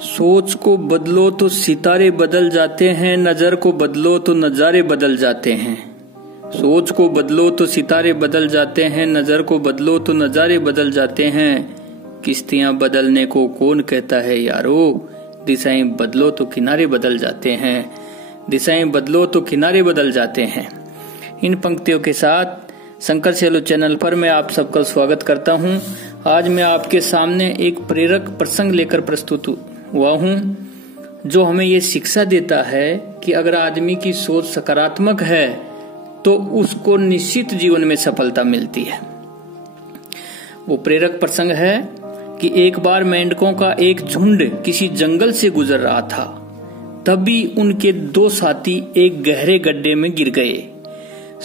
सोच को बदलो तो सितारे बदल जाते हैं, नजर को बदलो तो नजारे बदल जाते हैं। सोच को बदलो तो सितारे बदल जाते हैं, नजर को बदलो तो नजारे बदल जाते हैं। किश्तियां बदलने को कौन कहता है यारो, दिशाएं बदलो तो किनारे बदल जाते हैं। दिशाएं बदलो तो किनारे बदल जाते हैं। इन पंक्तियों के साथ शंकर सेलो चैनल पर मैं आप सबका स्वागत करता हूं। आज मैं आपके सामने एक प्रेरक प्रसंग लेकर प्रस्तुत हुआ हूं, जो हमें ये शिक्षा देता है कि अगर आदमी की सोच सकारात्मक है तो उसको निश्चित जीवन में सफलता मिलती है। वो प्रेरक प्रसंग है कि एक बार मेंढकों का एक झुंड किसी जंगल से गुजर रहा था। तभी उनके दो साथी एक गहरे गड्ढे में गिर गए।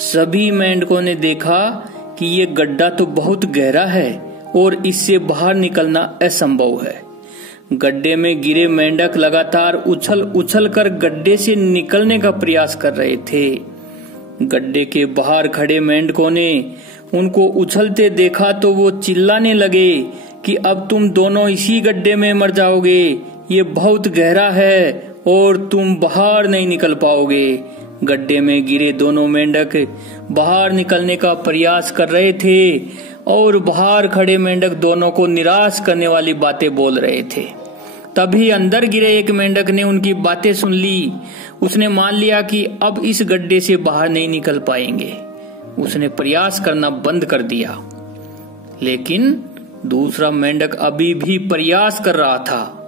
सभी मेंढकों ने देखा कि ये गड्ढा तो बहुत गहरा है और इससे बाहर निकलना असंभव है। गड्ढे में गिरे मेंढक लगातार उछल उछल कर गड्ढे से निकलने का प्रयास कर रहे थे। गड्ढे के बाहर खड़े मेंढकों ने उनको उछलते देखा तो वो चिल्लाने लगे कि अब तुम दोनों इसी गड्ढे में मर जाओगे, ये बहुत गहरा है और तुम बाहर नहीं निकल पाओगे। गड्ढे में गिरे दोनों मेंढक बाहर निकलने का प्रयास कर रहे थे और बाहर खड़े मेंढक दोनों को निराश करने वाली बातें बोल रहे थे। तभी अंदर गिरे एक मेंढक ने उनकी बातें सुन ली। उसने मान लिया कि अब इस गड्ढे से बाहर नहीं निकल पाएंगे। उसने प्रयास करना बंद कर दिया, लेकिन दूसरा मेंढक अभी भी प्रयास कर रहा था।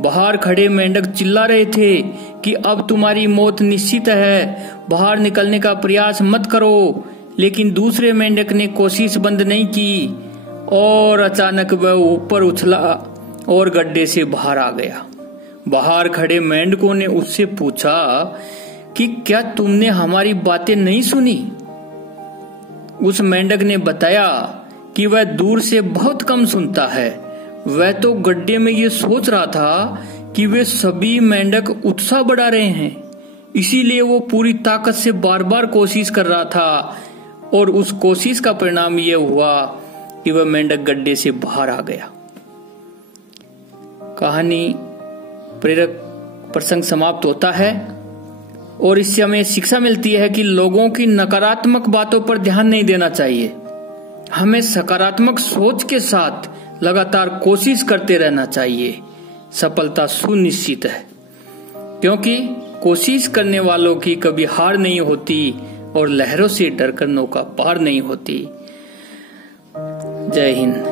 बाहर खड़े मेंढक चिल्ला रहे थे कि अब तुम्हारी मौत निश्चित है, बाहर निकलने का प्रयास मत करो। लेकिन दूसरे मेंढक ने कोशिश बंद नहीं की और अचानक वह ऊपर उछला और गड्ढे से बाहर आ गया। बाहर खड़े मेंढकों ने उससे पूछा कि क्या तुमने हमारी बातें नहीं सुनी? उस मेंढक ने बताया कि वह दूर से बहुत कम सुनता है। वह तो गड्ढे में ये सोच रहा था कि वे सभी मेंढक उत्साह बढ़ा रहे हैं, इसीलिए वो पूरी ताकत से बार बार कोशिश कर रहा था और उस कोशिश का परिणाम यह हुआ कि वह मेंढक गड्ढे से बाहर आ गया। कहानी प्रेरक प्रसंग समाप्त होता है और इससे हमें शिक्षा मिलती है कि लोगों की नकारात्मक बातों पर ध्यान नहीं देना चाहिए। हमें सकारात्मक सोच के साथ लगातार कोशिश करते रहना चाहिए। सफलता सुनिश्चित है, क्योंकि कोशिश करने वालों की कभी हार नहीं होती और लहरों से डरकर नौका पार नहीं होती। जय हिंद।